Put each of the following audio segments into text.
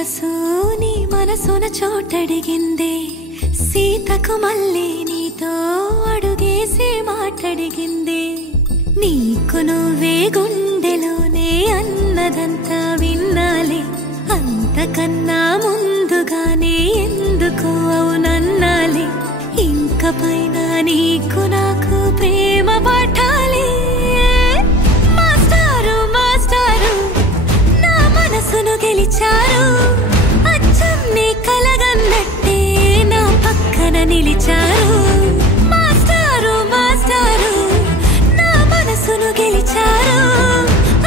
మనసు నీ మనసున చోటడిగిందే సీతకు మళ్ళీ నీతో అడుగేసి మాటడిగిందే నీకు నువ్వే గుండెలోనే అన్నదంతా విన్నాలే అంతకన్నా ముందుగానే ఎందుకు అవునన్నాలే ఇంక పైన నీకు నాకు ప్రేమ పాఠాలే మాస్టారు మాస్టారు నా మనసును గెలిచారు అచ్చం నీ కలగన్నట్టే నా పక్కన నిలిచారు మాస్టారు మాస్టారు నా మనసును గెలిచారు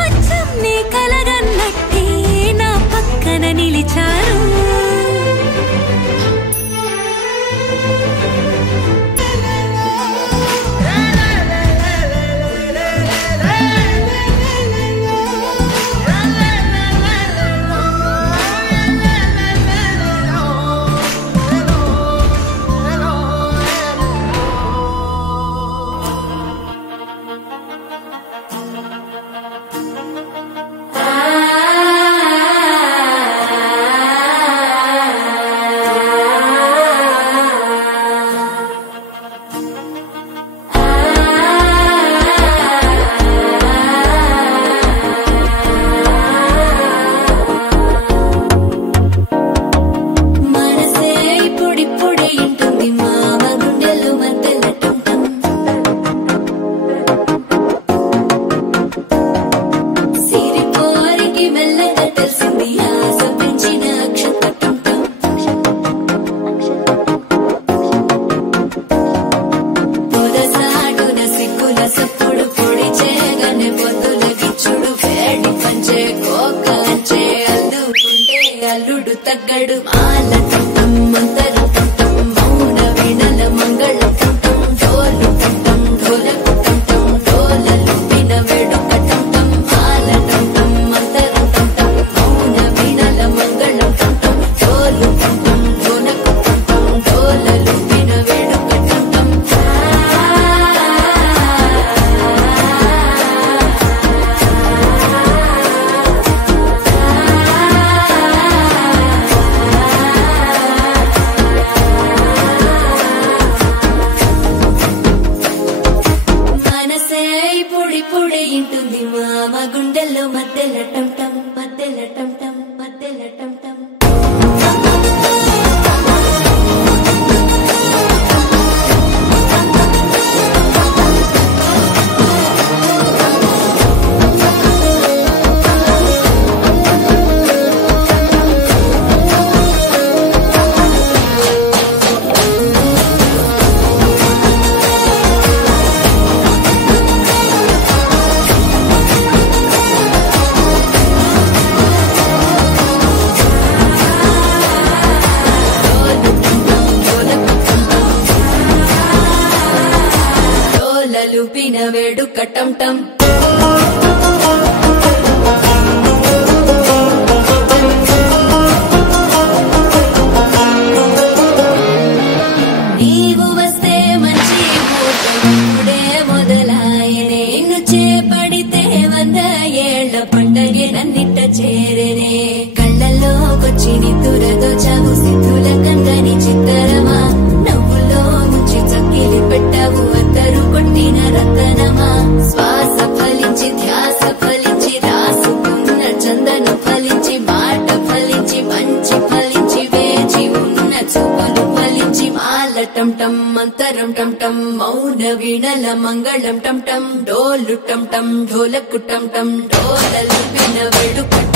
అచ్చం నీ కలగన్నట్టే నా పక్కన నిలిచారు మంగళం టం టం డోలు టం టం ఢోలకు టం టం డోలలు వినవేడు